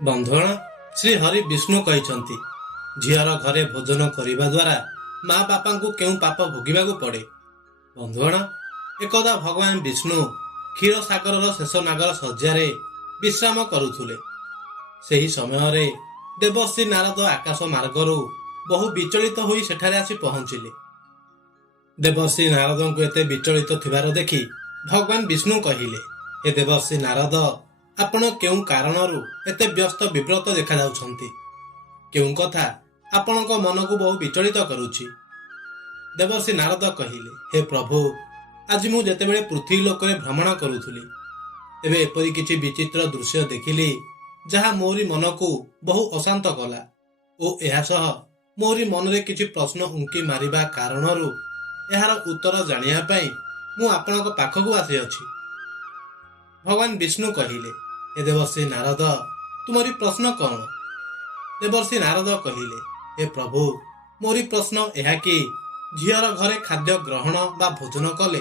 ବନ୍ଧୁଗଣ, ଶ୍ରୀ ହରି ବିଷ୍ଣୁ କହିଛନ୍ତି, ଝିଅର ଘରେ ଭୋଜନ କରିବା ଦ୍ୱାରା ମା ବାପାଙ୍କୁ କେଉଁ ପାପ ଭୋଗିବାକୁ ପଡ଼େ। ବନ୍ଧୁଗଣ, ଏକଦା ଭଗବାନ ବିଷ୍ଣୁ କ୍ଷୀରସାଗରର ଶେଷ ନାଗର ଶଯ୍ୟାରେ ବିଶ୍ରାମ କରୁଥିଲେ। ସେହି ସମୟରେ ଦେବର୍ଷି ନାରଦ ଆକାଶ ମାର୍ଗରୁ ବହୁ ବିଚଳିତ ହୋଇ ସେଠାରେ ଆସି ପହଞ୍ଚିଲେ। ଦେବର୍ଷି ନାରଦଙ୍କୁ ଏତେ ବିଚଳିତ ଥିବାର ଦେଖି ଭଗବାନ ବିଷ୍ଣୁ କହିଲେ, ହେ ଦେବର୍ଷି ନାରଦ, ଆପଣ କେଉଁ କାରଣରୁ ଏତେ ବ୍ୟସ୍ତ ବିବ୍ରତ ଦେଖାଯାଉଛନ୍ତି? କେଉଁ କଥା ଆପଣଙ୍କ ମନକୁ ବହୁ ବିଚଳିତ କରୁଛି? ଦେବର୍ଷି ନାରଦ କହିଲେ, ହେ ପ୍ରଭୁ, ଆଜି ମୁଁ ଯେତେବେଳେ ପୃଥିବୀ ଲୋକରେ ଭ୍ରମଣ କରୁଥିଲି, ତେବେ ଏପରି କିଛି ବିଚିତ୍ର ଦୃଶ୍ୟ ଦେଖିଲି ଯାହା ମୋରି ମନକୁ ବହୁ ଅଶାନ୍ତ କଲା ଓ ଏହା ସହ ମୋରି ମନରେ କିଛି ପ୍ରଶ୍ନ ଉଙ୍କି ମାରିବା କାରଣରୁ ଏହାର ଉତ୍ତର ଜାଣିବା ପାଇଁ ମୁଁ ଆପଣଙ୍କ ପାଖକୁ ଆସିଅଛି। ଭଗବାନ ବିଷ୍ଣୁ କହିଲେ, ହେ ଦେବର୍ଷି ନାରଦ, ତୁମରି ପ୍ରଶ୍ନ କଣ? ଦେବର୍ଷି ନାରଦ କହିଲେ, ହେ ପ୍ରଭୁ, ମୋରି ପ୍ରଶ୍ନ ଏହା କି ଝିଅର ଘରେ ଖାଦ୍ୟ ଗ୍ରହଣ ବା ଭୋଜନ କଲେ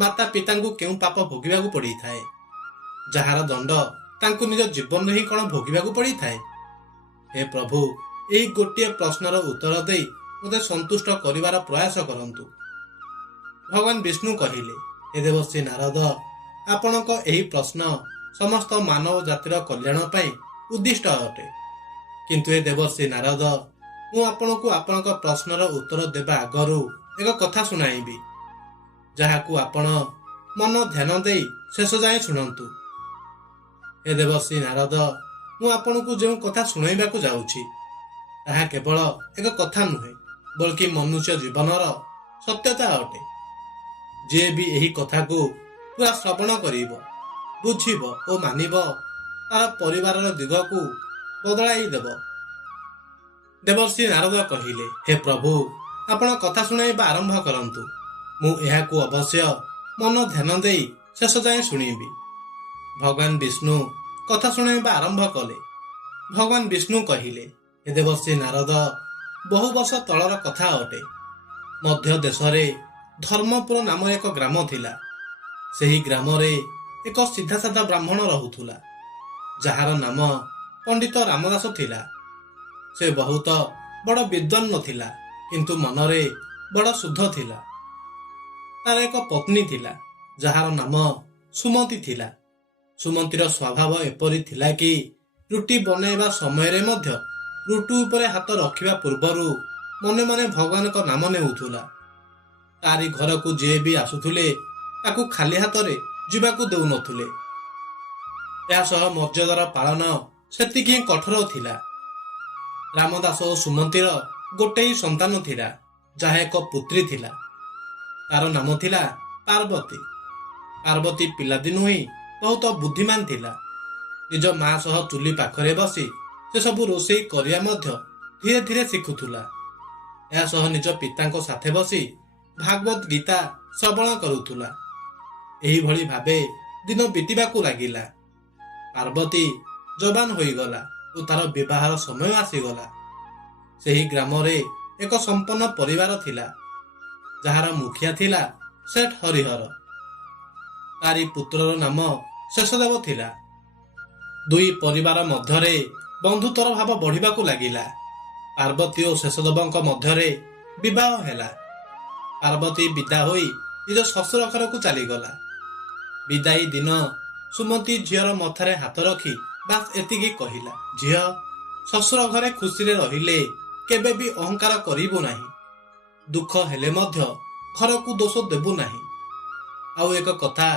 ମାତା ପିତାଙ୍କୁ କେଉଁ ପାପ ଭୋଗିବାକୁ ପଡ଼ିଥାଏ, ଯାହାର ଦଣ୍ଡ ତାଙ୍କୁ ନିଜ ଜୀବନରେ ହିଁ କଣ ଭୋଗିବାକୁ ପଡ଼ିଥାଏ? ହେ ପ୍ରଭୁ, ଏହି ଗୋଟିଏ ପ୍ରଶ୍ନର ଉତ୍ତର ଦେଇ ମୋତେ ସନ୍ତୁଷ୍ଟ କରିବାର ପ୍ରୟାସ କରନ୍ତୁ। ଭଗବାନ ବିଷ୍ଣୁ କହିଲେ, ହେ ଦେବର୍ଷି ନାରଦ, ଆପଣଙ୍କ ଏହି ପ୍ରଶ୍ନ ସମସ୍ତ ମାନବ ଜାତିର କଲ୍ୟାଣ ପାଇଁ ଉଦ୍ଦିଷ୍ଟ ଅଟେ। କିନ୍ତୁ ହେ ଦେବର୍ଷି ନାରଦ, ମୁଁ ଆପଣଙ୍କୁ ଆପଣଙ୍କ ପ୍ରଶ୍ନର ଉତ୍ତର ଦେବା ଆଗରୁ ଏକ କଥା ଶୁଣାଇବି, ଯାହାକୁ ଆପଣ ମନ ଧ୍ୟାନ ଦେଇ ଶେଷ ଯାଏଁ ଶୁଣନ୍ତୁ। ହେ ଦେବର୍ଷି ନାରଦ, ମୁଁ ଆପଣଙ୍କୁ ଯେଉଁ କଥା ଶୁଣାଇବାକୁ ଯାଉଛି ତାହା କେବଳ ଏକ କଥା ନୁହେଁ, ବଲ୍କି ମନୁଷ୍ୟ ଜୀବନର ସତ୍ୟତା ଅଟେ। ଯିଏ ବି ଏହି କଥାକୁ ପୁରା ଶ୍ରବଣ କରିବ, ବୁଝିବ ଓ ମାନିବ, ତାର ପରିବାରର ଦିଗକୁ ବଦଳାଇ ଦେବ। ଦେବର୍ଷି ନାରଦ କହିଲେ, ହେ ପ୍ରଭୁ, ଆପଣ କଥା ଶୁଣାଇବା ଆରମ୍ଭ କରନ୍ତୁ। ମୁଁ ଏହାକୁ ଅବଶ୍ୟ ମନ ଧ୍ୟାନ ଦେଇ ଶେଷ ଯାଏଁ ଶୁଣିବି। ଭଗବାନ ବିଷ୍ଣୁ କଥା ଶୁଣାଇବା ଆରମ୍ଭ କଲେ। ଭଗବାନ ବିଷ୍ଣୁ କହିଲେ, ହେ ଦେବର୍ଷି ନାରଦ, ବହୁ ବର୍ଷ ତଳର କଥା ଅଟେ। ମଧ୍ୟ ଦେଶରେ ଧର୍ମପୁର ନାମ ଏକ ଗ୍ରାମ ଥିଲା। ସେହି ଗ୍ରାମରେ ଏକ ସିଧାସାଧା ବ୍ରାହ୍ମଣ ରହୁଥିଲା, ଯାହାର ନାମ ପଣ୍ଡିତ ରାମଦାସ ଥିଲା। ସେ ବହୁତ ବଡ଼ ବିଦ୍ୱାନ ନଥିଲା, କିନ୍ତୁ ମନରେ ବଡ଼ ଶୁଦ୍ଧ ଥିଲା। ତାର ଏକ ପତ୍ନୀ ଥିଲା, ଯାହାର ନାମ ସୁମତି ଥିଲା। ସୁମତିର ସ୍ୱଭାବ ଏପରି ଥିଲା କି ରୁଟି ବନାଇବା ସମୟରେ ମଧ୍ୟ ରୁଟି ଉପରେ ହାତ ରଖିବା ପୂର୍ବରୁ ମନେ ମନେ ଭଗବାନଙ୍କ ନାମ ନେଉଥିଲା। ତାରି ଘରକୁ ଯିଏ ବି ଆସୁଥିଲେ ତାକୁ ଖାଲି ହାତରେ ଯିବାକୁ ଦେଉନଥିଲେ। ଏହା ସହ ମର୍ଯ୍ୟାଦାର ପାଳନ ସେତିକି ହିଁ କଠୋର ଥିଲା। ରାମଦାସ ଓ ସୁମନ୍ତୀର ଗୋଟେ ହିଁ ସନ୍ତାନ ଥିଲା, ଯାହା ଏକ ପୁତ୍ରୀ ଥିଲା। ତାର ନାମ ଥିଲା ପାର୍ବତୀ। ପାର୍ବତୀ ପିଲାଦିନୁ ହିଁ ବହୁତ ବୁଦ୍ଧିମାନ ଥିଲା। ନିଜ ମା ସହ ଚୁଲି ପାଖରେ ବସି ସେସବୁ ରୋଷେଇ କରିବା ମଧ୍ୟ ଧୀରେ ଧୀରେ ଶିଖୁଥିଲା। ଏହା ସହ ନିଜ ପିତାଙ୍କ ସାଥେ ବସି ଭାଗବତ ଗୀତା ଶ୍ରବଣ କରୁଥିଲା। ଏହିଭଳି ଭାବେ ଦିନ ବିତିବାକୁ ଲାଗିଲା। ପାର୍ବତୀ ଯବାନ ହୋଇଗଲା ଓ ତାର ବିବାହର ସମୟ ଆସିଗଲା। ସେହି ଗ୍ରାମରେ ଏକ ସମ୍ପନ୍ନ ପରିବାର ଥିଲା, ଯାହାର ମୁଖିଆ ଥିଲା ସେଠ ହରିହର। ତାରି ପୁତ୍ରର ନାମ ଶେଷଦେବ ଥିଲା। ଦୁଇ ପରିବାର ମଧ୍ୟରେ ବନ୍ଧୁତ୍ୱର ଭାବ ବଢିବାକୁ ଲାଗିଲା। ପାର୍ବତୀ ଓ ଶେଷଦେବଙ୍କ ମଧ୍ୟରେ ବିବାହ ହେଲା। ପାର୍ବତୀ ବିଦା ହୋଇ ନିଜ ଶ୍ୱଶୁର ଘରକୁ ଚାଲିଗଲା। ବିଦାୟୀ ଦିନ ସୁମତୀ ଝିଅର ମଥାରେ ହାତ ରଖି ବାସ୍ ଏତିକି କହିଲା, ଝିଅ, ଶ୍ୱଶୁର ଘରେ ଖୁସିରେ ରହିଲେ କେବେ ବି ଅହଙ୍କାର କରିବୁ ନାହିଁ। ଦୁଃଖ ହେଲେ ମଧ୍ୟ ଘରକୁ ଦୋଷ ଦେବୁ ନାହିଁ। ଆଉ ଏକ କଥା,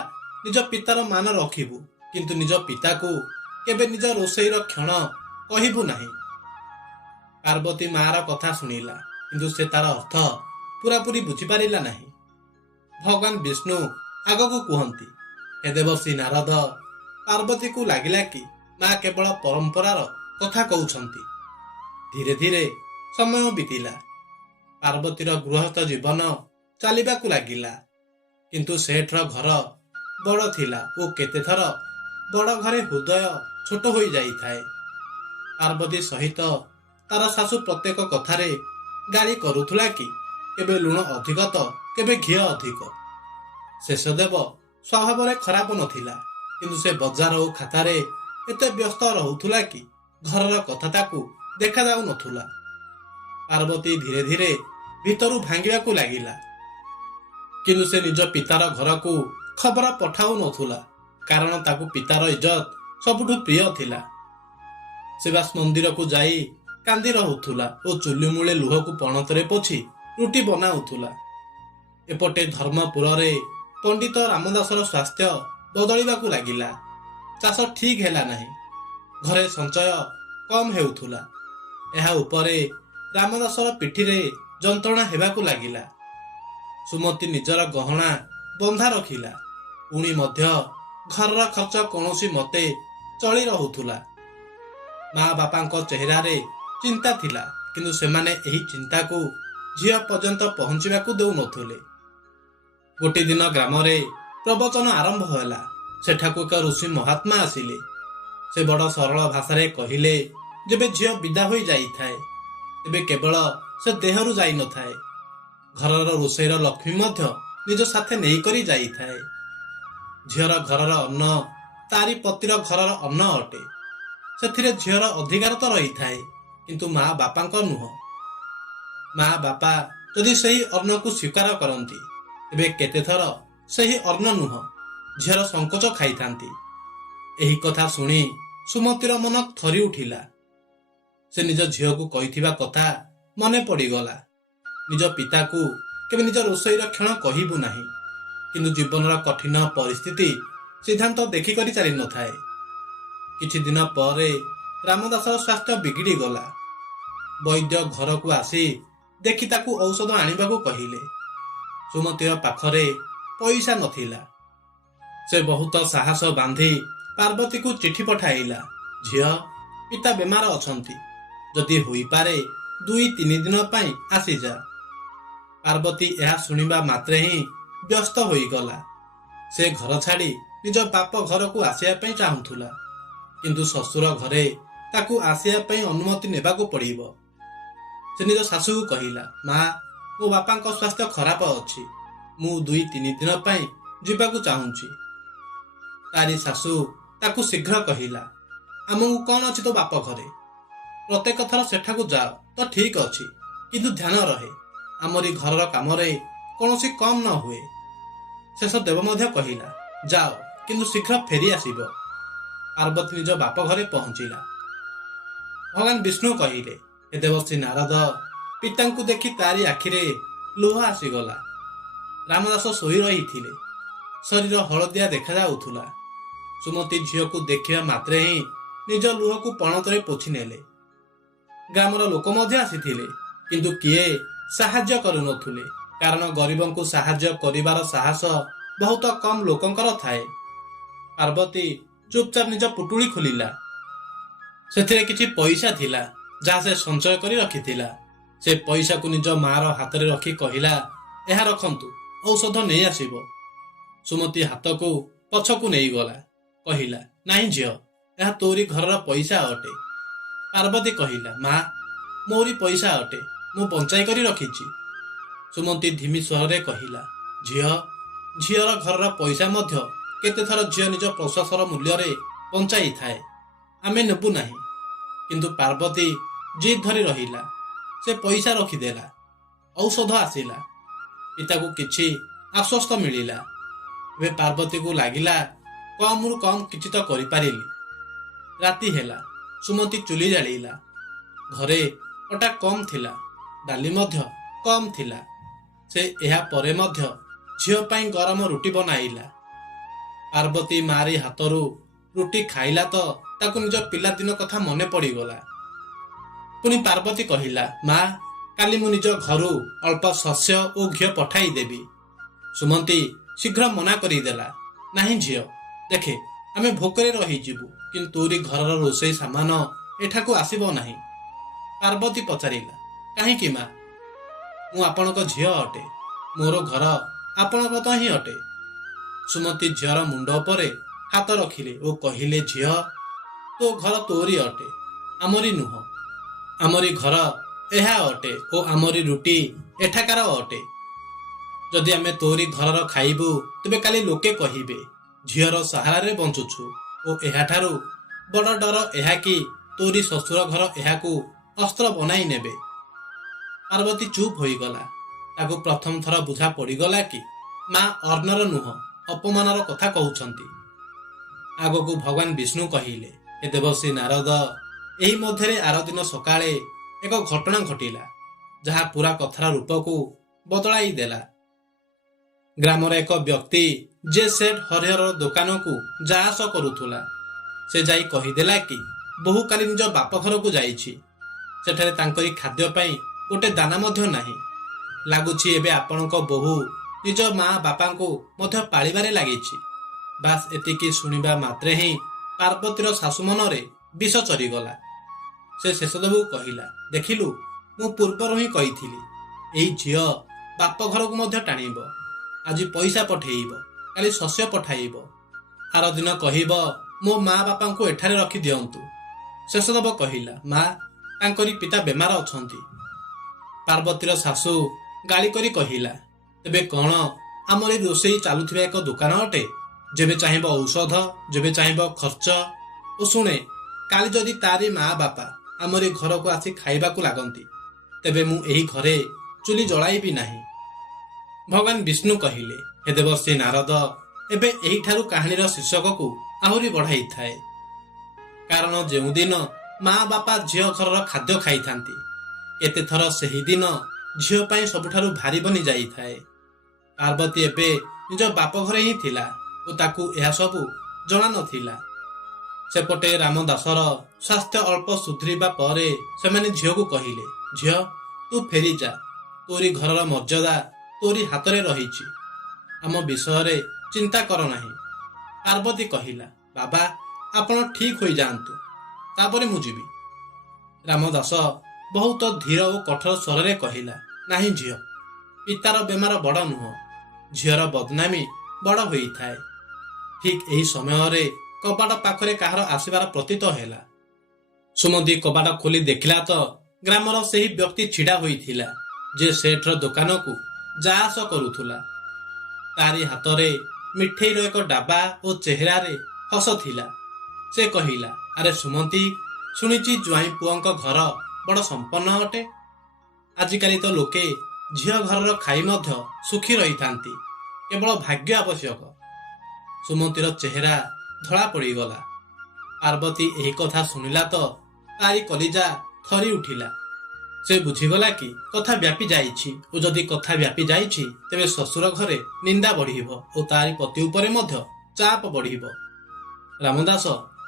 ନିଜ ପିତାର ମାନ ରଖିବୁ, କିନ୍ତୁ ନିଜ ପିତାକୁ କେବେ ନିଜ ରୋଷେଇର କ୍ଷଣ କହିବୁ ନାହିଁ। ପାର୍ବତୀ ମାର କଥା ଶୁଣିଲା, କିନ୍ତୁ ସେ ତାର ଅର୍ଥ ପୁରାପୁରି ବୁଝିପାରିଲା ନାହିଁ। ଭଗବାନ ବିଷ୍ଣୁ ଆଗକୁ କୁହନ୍ତି, ହେ ଦେବର୍ଷି ନାରଦ, ପାର୍ବତୀକୁ ଲାଗିଲା କି ମା କେବଳ ପରମ୍ପରାର କଥା କହୁଛନ୍ତି। ଧୀରେ ଧୀରେ ସମୟ ବିତିଲା। ପାର୍ବତୀର ଗୃହସ୍ଥ ଜୀବନ ଚାଲିବାକୁ ଲାଗିଲା। କିନ୍ତୁ ସେଠର ଘର ବଡ଼ ଥିଲା ଓ କେତେଥର ବଡ଼ ଘରେ ହୃଦୟ ଛୋଟ ହୋଇଯାଇଥାଏ। ପାର୍ବତୀ ସହିତ ତାର ଶାଶୁ ପ୍ରତ୍ୟେକ କଥାରେ ଗାଳି କରୁଥିଲା କି କେବେ ଲୁଣ ଅଧିକ ତ କେବେ ଘିଅ ଅଧିକ। ଶେଷଦେବ ସ୍ୱଭାବରେ ଖରାପ ନଥିଲା, କିନ୍ତୁ ସେ ବଜାର ଓ ଖାତାରେ ଏତେ ବ୍ୟସ୍ତ ରହୁଥିଲା କି ଘରର କଥା ତାକୁ ଦେଖାଯାଉନଥିଲା। ପାର୍ବତୀ ଧୀରେ ଧୀରେ ଭିତରୁ ଭାଙ୍ଗିବାକୁ ଲାଗିଲା। କିନ୍ତୁ ସେ ନିଜ ପିତାର ଘରକୁ ଖବର ପଠାଉନଥିଲା, କାରଣ ତାକୁ ପିତାର ଇଜ୍ଜତ ସବୁଠୁ ପ୍ରିୟ ଥିଲା। ସେ ବାସ୍ ମନ୍ଦିରକୁ ଯାଇ କାନ୍ଦି ରହୁଥିଲା ଓ ଚୁଲି ମୂଳେ ଲୁହକୁ ପଣତରେ ପୋଛି ରୁଟି ବନାଉଥିଲା। ଏପଟେ ଧର୍ମପୁରରେ ପଣ୍ଡିତ ରାମଦାସର ସ୍ୱାସ୍ଥ୍ୟ ବଦଳିବାକୁ ଲାଗିଲା। ଚାଷ ଠିକ ହେଲା ନାହିଁ। ଘରେ ସଞ୍ଚୟ କମ ହେଉଥିଲା। ଏହା ଉପରେ ରାମଦାସର ପିଠିରେ ଯନ୍ତ୍ରଣା ହେବାକୁ ଲାଗିଲା। ସୁମତି ନିଜର ଗହଣା ବନ୍ଧା ରଖିଲା। ପୁଣି ମଧ୍ୟ ଘରର ଖର୍ଚ୍ଚ କୌଣସି ମତେ ଚଳି ରହୁଥିଲା। ମା ବାପାଙ୍କ ଚେହେରାରେ ଚିନ୍ତା ଥିଲା, କିନ୍ତୁ ସେମାନେ ଏହି ଚିନ୍ତାକୁ ଝିଅ ପର୍ଯ୍ୟନ୍ତ ପହଞ୍ଚିବାକୁ ଦେଉନଥିଲେ। ଗୋଟିଏ ଦିନ ଗ୍ରାମରେ ପ୍ରବଚନ ଆରମ୍ଭ ହେଲା। ସେଠାକୁ ଏକ ଋଷି ମହାତ୍ମା ଆସିଲେ। ସେ ବଡ଼ ସରଳ ଭାଷାରେ କହିଲେ, ଯେବେ ଝିଅ ବିଦା ହୋଇ ଯାଇଥାଏ ତେବେ କେବଳ ସେ ଦେହରୁ ଯାଇନଥାଏ, ଘରର ରୋଷେଇର ଲକ୍ଷ୍ମୀ ମଧ୍ୟ ନିଜ ସାଥେ ନେଇକରି ଯାଇଥାଏ। ଝିଅର ଘରର ଅନ୍ନ ତାରି ପତିର ଘରର ଅନ୍ନ ଅଟେ। ସେଥିରେ ଝିଅର ଅଧିକାର ତ ରହିଥାଏ, କିନ୍ତୁ ମା ବାପାଙ୍କ ନୁହଁ। ମା ବାପା ଯଦି ସେହି ଅନ୍ନକୁ ସ୍ୱୀକାର କରନ୍ତି, ତେବେ କେତେଥର ସେହି ଅନ୍ନ ନୁହଁ ଝିଅର ସଙ୍କୋଚ ଖାଇଥାନ୍ତି। ଏହି କଥା ଶୁଣି ସୁମତିର ମନ ଥରି ଉଠିଲା। ସେ ନିଜ ଝିଅକୁ କହିଥିବା କଥା ମନେ ପଡ଼ିଗଲା। ନିଜ ପିତାକୁ କେବେ ନିଜ ରୋଷେଇର କ୍ଷଣ କହିବୁ ନାହିଁ, କିନ୍ତୁ ଜୀବନର କଠିନ ପରିସ୍ଥିତି ସିଦ୍ଧାନ୍ତ ଦେଖିକରି ଚାଲିନଥାଏ। କିଛି ଦିନ ପରେ ରାମଦାସର ସ୍ୱାସ୍ଥ୍ୟ ବିଗିଡ଼ି ଗଲା। ବୈଦ୍ୟ ଘରକୁ ଆସି ଦେଖି ତାକୁ ଔଷଧ ଆଣିବାକୁ କହିଲେ। ସୁମତିର ପାଖରେ ପଇସା ନଥିଲା। ସେ ବହୁତ ସାହସ ବାନ୍ଧି ପାର୍ବତୀକୁ ଚିଠି ପଠାଇଲା, ଝିଅ, ପିତା ବେମାର ଅଛନ୍ତି, ଯଦି ହୋଇପାରେ 2-3 ଦିନ ପାଇଁ ଆସିଯା। ପାର୍ବତୀ ଏହା ଶୁଣିବା ମାତ୍ରେ ହିଁ ବ୍ୟସ୍ତ ହୋଇଗଲା। ସେ ଘର ଛାଡ଼ି ନିଜ ବାପ ଘରକୁ ଆସିବା ପାଇଁ ଚାହୁଁଥିଲା, କିନ୍ତୁ ଶ୍ୱଶୁର ଘରେ ତାକୁ ଆସିବା ପାଇଁ ଅନୁମତି ନେବାକୁ ପଡ଼ିବ। ସେ ନିଜ ଶାଶୁକୁ କହିଲା, ମା, ମୋ ବାପାଙ୍କ ସ୍ୱାସ୍ଥ୍ୟ ଖରାପ ଅଛି, ମୁଁ 2-3 ଦିନ ପାଇଁ ଯିବାକୁ ଚାହୁଁଛି। ତାରି ଶାଶୁ ତାକୁ ଶୀଘ୍ର କହିଲା, ଆମକୁ କଣ ଅଛି ତୋ ବାପ ଘରେ? ପ୍ରତ୍ୟେକ ଥର ସେଠାକୁ ଯାଅ ତ ଠିକ ଅଛି, କିନ୍ତୁ ଧ୍ୟାନ ରହେ ଆମରି ଘରର କାମରେ କୌଣସି କମ ନ ହୁଏ। ଶେଷ ଦେବ ମଧ୍ୟ କହିଲା, ଯାଅ, କିନ୍ତୁ ଶୀଘ୍ର ଫେରି ଆସିବ। ପାର୍ବତୀ ନିଜ ବାପ ଘରେ ପହଞ୍ଚିଲା। ଭଗବାନ ବିଷ୍ଣୁ କହିଲେ, ହେ ଦେବଶ୍ରୀ ନାରଦ, ପିତାଙ୍କୁ ଦେଖି ତାରି ଆଖିରେ ଲୁହ ଆସିଗଲା। ରାମଦାସ ଶୋଇ ରହିଥିଲେ। ଶରୀର ହଳଦିଆ ଦେଖାଯାଉଥିଲା। ସୁମତି ଝିଅକୁ ଦେଖିବା ମାତ୍ରେ ହିଁ ନିଜ ଲୁହକୁ ପଣତରେ ପୋଛି ନେଲେ। ଗ୍ରାମର ଲୋକ ମଧ୍ୟ ଆସିଥିଲେ, କିନ୍ତୁ କିଏ ସାହାଯ୍ୟ କରୁନଥିଲେ, କାରଣ ଗରିବଙ୍କୁ ସାହାଯ୍ୟ କରିବାର ସାହସ ବହୁତ କମ ଲୋକଙ୍କର ଥାଏ। ପାର୍ବତୀ ଚୁପଚାପ ନିଜ ପୁଟୁଳି ଖୋଲିଲା। ସେଥିରେ କିଛି ପଇସା ଥିଲା, ଯାହା ସେ ସଞ୍ଚୟ କରି ରଖିଥିଲା। ସେ ପଇସାକୁ ନିଜ ମାର ହାତରେ ରଖି କହିଲା, ଏହା ରଖନ୍ତୁ, ଔଷଧ ନେଇ ଆସିବ। ସୁମତି ହାତକୁ ପଛକୁ ନେଇଗଲା। କହିଲା, ନାହିଁ ଝିଅ, ଏହା ତୋରି ଘରର ପଇସା ଅଟେ। ପାର୍ବତୀ କହିଲା, ମା, ମୋରି ପଇସା ଅଟେ, ମୁଁ ବଞ୍ଚାଇ କରି ରଖିଛି। ସୁମତି ଧିମି ସ୍ୱରରେ କହିଲା, ଝିଅର ଘରର ପଇସା ମଧ୍ୟ କେତେଥର ଝିଅ ନିଜ ପ୍ରଶ୍ୱାସର ମୂଲ୍ୟରେ ବଞ୍ଚାଇଥାଏ, ଆମେ ନେବୁ ନାହିଁ। କିନ୍ତୁ ପାର୍ବତୀ ଜିଦ୍ ଧରି ରହିଲା। ସେ ପଇସା ରଖିଦେଲା। ଔଷଧ ଆସିଲା। ପିତାକୁ କିଛି ଆଶ୍ୱସ୍ତ ମିଳିଲା। ଏବେ ପାର୍ବତୀକୁ ଲାଗିଲା, କମରୁ କମ କିଛି ତ କରିପାରିଲି। ରାତି ହେଲା। ସୁମତି ଚୁଲି ଜାଳିଲା। ଘରେ ଅଟା କମ ଥିଲା, ଡାଲି ମଧ୍ୟ କମ ଥିଲା। ସେ ଏହା ପରେ ମଧ୍ୟ ଝିଅ ପାଇଁ ଗରମ ରୁଟି ବନାଇଲା। ପାର୍ବତୀ ମାରି ହାତରୁ ରୁଟି ଖାଇଲା ତ ତାକୁ ନିଜ ପିଲାଦିନ କଥା ମନେ ପଡ଼ିଗଲା। ପୁଣି ପାର୍ବତୀ କହିଲା, ମା, କାଲି ମୁଁ ନିଜ ଘରୁ ଅଳ୍ପ ଶସ୍ୟ ଓ ଘିଅ ପଠାଇ ଦେବି। ସୁମନ୍ତୀ ଶୀଘ୍ର ମନା କରିଦେଲା, ନାହିଁ ଝିଅ, ଦେଖେ, ଆମେ ଭୋକରେ ରହିଯିବୁ, କିନ୍ତୁ ତୋରି ଘରର ରୋଷେଇ ସାମାନ ଏଠାକୁ ଆସିବ ନାହିଁ। ପାର୍ବତୀ ପଚାରିଲା, କାହିଁକି ମା? ମୁଁ ଆପଣଙ୍କ ଝିଅ ଅଟେ। ମୋର ଘର ଆପଣଙ୍କ ତ ହିଁ ଅଟେ। ସୁମତି ଝିଅର ମୁଣ୍ଡ ଉପରେ ହାତ ରଖିଲେ ଓ କହିଲେ, ଝିଅ, ତୋ ଘର ତୋରି ଅଟେ, ଆମରି ନୁହଁ। ଆମରି ଘର ଏହା ଅଟେ ଓ ଆମରି ରୁଟି ଏଠାକାର ଅଟେ। ଯଦି ଆମେ ତୋରି ଘରର ଖାଇବୁ, ତେବେ କାଲି ଲୋକେ କହିବେ, ଝିଅର ସାହାରାରେ ବଞ୍ଚୁଛୁ। ଓ ଏହାଠାରୁ ବଡ଼ ଡର ଏହା କି ତୋରି ଶ୍ୱଶୁର ଘର ଏହାକୁ ଅସ୍ତ୍ର ବନାଇ ନେବେ। ପାର୍ବତୀ ଚୁପ୍ ହୋଇଗଲା। ତାକୁ ପ୍ରଥମ ଥର ବୁଝା ପଡ଼ିଗଲା କି ମା ଅର୍ଣ୍ଣର ନୁହଁ, ଅପମାନର କଥା କହୁଛନ୍ତି। ଆଗକୁ ଭଗବାନ ବିଷ୍ଣୁ କହିଲେ, ହେ ଦେବଶ୍ରୀ ନାରଦ, ଏହି ମଧ୍ୟରେ ଆର ଦିନ ସକାଳେ ଏକ ଘଟଣା ଘଟିଲା, ଯାହା ପୁରା କଥାର ରୂପକୁ ବଦଳାଇ ଦେଲା। ଗ୍ରାମର ଏକ ବ୍ୟକ୍ତି ଯେ ସେଠ ହରିହରର ଦୋକାନକୁ ଯା ଆସ କରୁଥିଲା, ସେ ଯାଇ କହିଦେଲା କି ବୋହୂ କାଲି ନିଜ ବାପ ଘରକୁ ଯାଇଛି। ସେଠାରେ ତାଙ୍କରି ଖାଦ୍ୟ ପାଇଁ ଗୋଟେ ଦାନା ମଧ୍ୟ ନାହିଁ। ଲାଗୁଛି ଏବେ ଆପଣଙ୍କ ବୋହୂ ନିଜ ମା ବାପାଙ୍କୁ ମଧ୍ୟ ପାଳିବାରେ ଲାଗିଛି। ବାସ୍ ଏତିକି ଶୁଣିବା ମାତ୍ରେ ହିଁ ପାର୍ବତୀର ଶାଶୁ ମନରେ ବିଷ ଚରିଗଲା। ସେ ଶେଷଦେବକୁ କହିଲା, ଦେଖିଲୁ, ମୁଁ ପୂର୍ବରୁ ହିଁ କହିଥିଲି, ଏଇ ଝିଅ ବାପ ଘରକୁ ମଧ୍ୟ ଟାଣିବ। ଆଜି ପଇସା ପଠେଇବ, କାଲି ଶସ୍ୟ ପଠାଇବ, ଆର ଦିନ କହିବ ମୋ ମା ବାପାଙ୍କୁ ଏଠାରେ ରଖିଦିଅନ୍ତୁ। ଶେଷଦେବ କହିଲା, ମା, ତାଙ୍କରି ପିତା ବେମାର ଅଛନ୍ତି। ପାର୍ବତୀର ଶାଶୁ ଗାଳି କରି କହିଲା, ତେବେ କଣ ଆମରି ରୋଷେଇ ଚାଲୁଥିବା ଏକ ଦୋକାନ ଅଟେ? ଯେବେ ଚାହିଁବ ଔଷଧ, ଯେବେ ଚାହିଁବ ଖର୍ଚ୍ଚ। ଓ ଶୁଣେ, କାଲି ଯଦି ତାରି ମା ବାପା ଆମରି ଘରକୁ ଆସି ଖାଇବାକୁ ଲାଗନ୍ତି, ତେବେ ମୁଁ ଏହି ଘରେ ଚୁଲି ଜଳାଇବି ନାହିଁ। ଭଗବାନ ବିଷ୍ଣୁ କହିଲେ, ହେ ଦେବଶ୍ରୀ ନାରଦ, ଏବେ ଏହିଠାରୁ କାହାଣୀର ଶୀର୍ଷକକୁ ଆହୁରି ବଢ଼ାଇଥାଏ। କାରଣ ଯେଉଁଦିନ ମା ବାପା ଝିଅ ଘରର ଖାଦ୍ୟ ଖାଇଥାନ୍ତି, କେତେଥର ସେହି ଦିନ ଝିଅ ପାଇଁ ସବୁଠାରୁ ଭାରି ବନି ଯାଇଥାଏ। ପାର୍ବତୀ ଏବେ ନିଜ ବାପ ଘରେ ହିଁ ଥିଲା ଓ ତାକୁ ଏହା ସବୁ ଜଣା ନଥିଲା। ସେପଟେ ରାମଦାସର ସ୍ୱାସ୍ଥ୍ୟ ଅଳ୍ପ ସୁଧୁରିବା ପରେ ସେମାନେ ଝିଅକୁ କହିଲେ, ଝିଅ, ତୁ ଫେରିଯା, ତୋରି ଘରର ମର୍ଯ୍ୟାଦା ତୋରି ହାତରେ ରହିଛି, ଆମ ବିଷୟରେ ଚିନ୍ତା କର ନାହିଁ। ପାର୍ବତୀ କହିଲା, ବାବା, ଆପଣ ଠିକ ହୋଇଯାଆନ୍ତୁ, ତାପରେ ମୁଁ ଯିବି। ରାମଦାସ ବହୁତ ଧୀର ଓ କଠୋର ସ୍ୱରରେ କହିଲା, ନାହିଁ ଝିଅ, ପିତାର ବେମାର ବଡ଼ ନୁହଁ, ଝିଅର ବଦନାମୀ ବଡ଼ ହୋଇଥାଏ। ଠିକ ଏହି ସମୟରେ କବାଟ ପାଖରେ କାହାର ଆସିବାର ପ୍ରତୀତ ହେଲା। ସୁମନ୍ତୀ କବାଟ ଖୋଲି ଦେଖିଲା ତ ଗ୍ରାମର ସେହି ବ୍ୟକ୍ତି ଛିଡ଼ା ହୋଇଥିଲା, ଯେ ସେଠର ଦୋକାନକୁ ଯା ଆସ କରୁଥିଲା। ତାରି ହାତରେ ମିଠେଇର ଏକ ଡାବା ଓ ଚେହେରାରେ ହସ ଥିଲା। ସେ କହିଲା, ଆରେ ସୁମନ୍ତୀ, ଶୁଣିଛି ଜ୍ୱାଇଁ ପୁଅଙ୍କ ଘର ବଡ଼ ସମ୍ପନ୍ନ ଅଟେ। ଆଜିକାଲି ତ ଲୋକେ ଝିଅ ଘରର ଖାଇ ମଧ୍ୟ ସୁଖୀ ରହିଥାନ୍ତି, କେବଳ ଭାଗ୍ୟ ଆବଶ୍ୟକ। ସୁମନ୍ତୀର ଚେହେରା ଧଳା ପଡ଼ିଗଲା। ପାର୍ବତୀ ଏହି କଥା ଶୁଣିଲା ତ ତାରି କଲିଜା ଥରି ଉଠିଲା। ସେ ବୁଝିଗଲା କି କଥା ବ୍ୟାପି ଯାଇଛି, ଓ ଯଦି କଥା ବ୍ୟାପି ଯାଇଛି, ତେବେ ଶ୍ୱଶୁର ଘରେ ନିନ୍ଦା ବଢ଼ିବ ଓ ତାରି ପତି ଉପରେ ମଧ୍ୟ ଚାପ ବଢ଼ିବ। ରାମଦାସ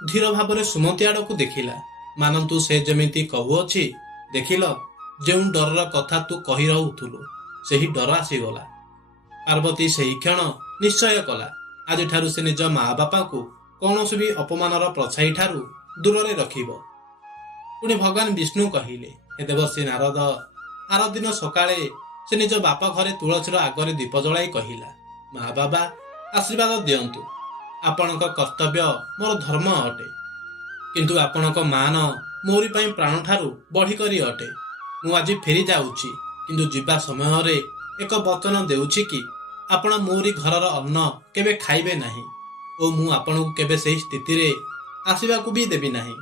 ଧୀର ଭାବରେ ସୁମନ୍ତୀ ଆଡ଼କୁ ଦେଖିଲା, ମାନନ୍ତୁ ସେ ଯେମିତି କହୁଅଛି, ଦେଖିଲ, ଯେଉଁ ଡରର କଥା ତୁ କହି ରହୁଥିଲୁ, ସେହି ଡର ଆସିଗଲା। ପାର୍ବତୀ ସେହି କ୍ଷଣ ନିଶ୍ଚୟ କଲା, ଆଜିଠାରୁ ସେ ନିଜ ମା ବାପାଙ୍କୁ କୌଣସି ବି ଅପମାନର ପ୍ରଛାଇ ଠାରୁ ଦୂରରେ ରଖିବ। ପୁଣି ଭଗବାନ ବିଷ୍ଣୁ କହିଲେ, ହେ ଦେବଶ୍ରୀ ନାରଦ, ଆର ଦିନ ସକାଳେ ସେ ନିଜ ବାପ ଘରେ ତୁଳସୀର ଆଗରେ ଦୀପ ଜଳାଇ କହିଲା, ମା ବାବା, ଆଶୀର୍ବାଦ ଦିଅନ୍ତୁ, ଆପଣଙ୍କ କର୍ତ୍ତବ୍ୟ ମୋର ଧର୍ମ ଅଟେ, କିନ୍ତୁ ଆପଣଙ୍କ ମାନ ମୋରି ପାଇଁ ପ୍ରାଣଠାରୁ ବଢ଼ିକରି ଅଟେ। ମୁଁ ଆଜି ଫେରି ଯାଉଛି, କିନ୍ତୁ ଯିବା ସମୟରେ ଏକ ବଚନ ଦେଉଛି କି ଆପଣ ମୋରି ଘରର ଅନ୍ନ କେବେ ଖାଇବେ ନାହିଁ ଓ ମୁଁ ଆପଣଙ୍କୁ କେବେ ସେହି ସ୍ଥିତିରେ ଆସିବାକୁ ବି ଦେବି ନାହିଁ।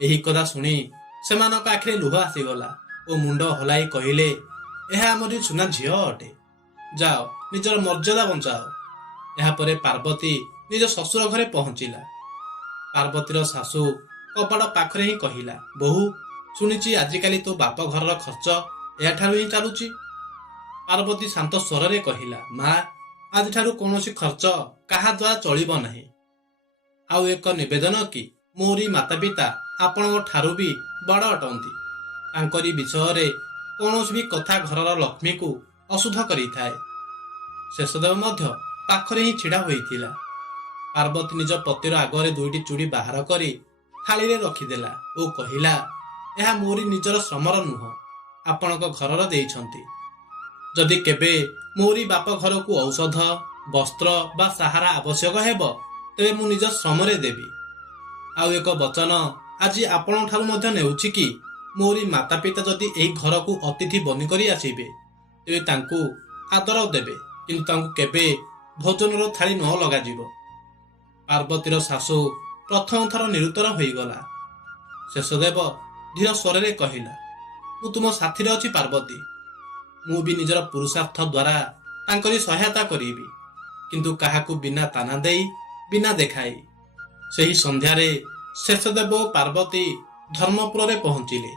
ଏହି କଥା ଶୁଣି ସେମାନଙ୍କ ଆଖିରେ ଲୁହ ଆସିଗଲା ଓ ମୁଣ୍ଡ ହଲାଇ କହିଲେ, ଏହା ଆମରି ସୁନା ଝିଅ ଅଟେ, ଯାଅ ନିଜର ମର୍ଯ୍ୟାଦା ବଞ୍ଚାଅ। ଏହାପରେ ପାର୍ବତୀ ନିଜ ଶ୍ୱଶୁର ଘରେ ପହଞ୍ଚିଲା। ପାର୍ବତୀର ଶାଶୁ କବାଟ ପାଖରେ ହିଁ କହିଲା, ବୋହୂ, ଶୁଣିଛି ଆଜିକାଲି ତୋ ବାପ ଘରର ଖର୍ଚ୍ଚ ଏହାଠାରୁ ହିଁ ଚାଲୁଛି। ପାର୍ବତୀ ଶାନ୍ତ ସ୍ୱରରେ କହିଲା, ମା, ଆଜିଠାରୁ କୌଣସି ଖର୍ଚ୍ଚ କାହା ଦ୍ୱାରା ଚଳିବ ନାହିଁ। ଆଉ ଏକ ନିବେଦନ କି ମୋରି ମାତା ପିତା ଆପଣଙ୍କ ଠାରୁ ବି ବଡ଼ ଅଟନ୍ତି। ତାଙ୍କରି ବିଷୟରେ କୌଣସି ବି କଥା ଘରର ଲକ୍ଷ୍ମୀକୁ ଅଶୁଦ୍ଧ କରିଥାଏ। ଶେଷଦେବ ମଧ୍ୟ ପାଖରେ ହିଁ ଛିଡ଼ା ହୋଇଥିଲା। ପାର୍ବତୀ ନିଜ ପତିର ଆଗରେ ଦୁଇଟି ଚୁଡ଼ି ବାହାର କରି ଥାଳିରେ ରଖିଦେଲା ଓ କହିଲା, ଏହା ମୋରି ନିଜର ଶ୍ରମର ନୁହଁ, ଆପଣଙ୍କ ଘରର ଦେଇଛନ୍ତି। ଯଦି କେବେ ମୋରି ବାପ ଘରକୁ ଔଷଧ, ବସ୍ତ୍ର ବା ସାହାରା ଆବଶ୍ୟକ ହେବ, ତେବେ ମୁଁ ନିଜ ଶ୍ରମରେ ଦେବି। ଆଉ ଏକ ବଚନ ଆଜି ଆପଣଙ୍କଠାରୁ ମଧ୍ୟ ନେଉଛି କି ମୋରି ମାତା ପିତା ଯଦି ଏହି ଘରକୁ ଅତିଥି ବନିକରି ଆସିବେ, ତେବେ ତାଙ୍କୁ ଆଦର ଦେବେ, କିନ୍ତୁ ତାଙ୍କୁ କେବେ ଭୋଜନର ଥାଳି ନ ଲଗାଯିବ। ପାର୍ବତୀର ଶାଶୁ ପ୍ରଥମ ଥର ନିରୁତ୍ତର ହୋଇଗଲା। ଶେଷଦେବ ଧୀର ସ୍ୱରରେ କହିଲା, ମୁଁ ତୁମ ସାଥିରେ ଅଛି ପାର୍ବତୀ। ମୁଁ ବି ନିଜର ପୁରୁଷାର୍ଥ ଦ୍ୱାରା ତାଙ୍କରି ସହାୟତା କରିବି, କିନ୍ତୁ କାହାକୁ ବିନା ତାନା ଦେଇ, ବିନା ଦେଖାଇ। ସେହି ସନ୍ଧ୍ୟାରେ ଶେଷଦେବ ଓ ପାର୍ବତୀ ଧର୍ମପୁରରେ ପହଞ୍ଚିଲେ।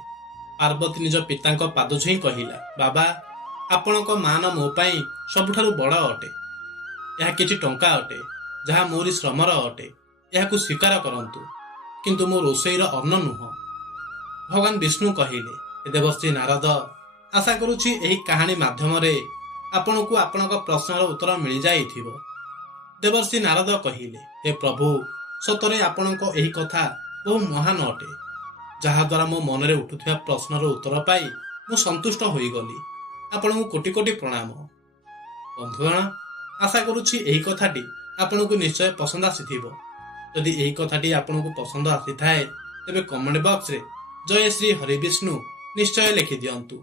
ପାର୍ବତୀ ନିଜ ପିତାଙ୍କ ପାଦ ଛୁଇଁ କହିଲା, ବାବା, ଆପଣଙ୍କ ମାନ ମୋ ପାଇଁ ସବୁଠାରୁ ବଡ଼ ଅଟେ। ଏହା କିଛି ଟଙ୍କା ଅଟେ, ଯାହା ମୋରି ଶ୍ରମର ଅଟେ। ଏହାକୁ ସ୍ୱୀକାର କରନ୍ତୁ, କିନ୍ତୁ ମୋ ରୋଷେଇର ଅନ୍ନ ନୁହଁ। ଭଗବାନ ବିଷ୍ଣୁ କହିଲେ, ହେ ଦେବର୍ଷି ନାରଦ, ଆଶା କରୁଛି ଏହି କାହାଣୀ ମାଧ୍ୟମରେ ଆପଣଙ୍କୁ ଆପଣଙ୍କ ପ୍ରଶ୍ନର ଉତ୍ତର ମିଳିଯାଇଥିବ। ଦେବର୍ଷି ନାରଦ କହିଲେ, ହେ ପ୍ରଭୁ, ସତରେ ଆପଣଙ୍କ ଏହି କଥା ବହୁ ମହାନ ଅଟେ, ଯାହାଦ୍ୱାରା ମୋ ମନରେ ଉଠୁଥିବା ପ୍ରଶ୍ନର ଉତ୍ତର ପାଇ ମୁଁ ସନ୍ତୁଷ୍ଟ ହୋଇଗଲି। ଆପଣଙ୍କୁ କୋଟି କୋଟି ପ୍ରଣାମ। ବନ୍ଧୁଗଣ, ଆଶା କରୁଛି ଏହି କଥାଟି ଆପଣଙ୍କୁ ନିଶ୍ଚୟ ପସନ୍ଦ ଆସିଥିବ। ଯଦି ଏହି କଥାଟି ଆପଣଙ୍କୁ ପସନ୍ଦ ଆସିଥାଏ, ତେବେ କମେଣ୍ଟ ବକ୍ସରେ ଜୟ ଶ୍ରୀ ହରିବିଷ୍ଣୁ ନିଶ୍ଚୟ ଲେଖିଦିଅନ୍ତୁ।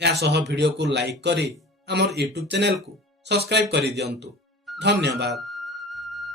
ଏହା ସହ ଭିଡ଼ିଓକୁ ଲାଇକ୍ କରି ଆମର ୟୁଟ୍ୟୁବ ଚ୍ୟାନେଲକୁ ସବସ୍କ୍ରାଇବ୍ କରିଦିଅନ୍ତୁ। ଧନ୍ୟବାଦ।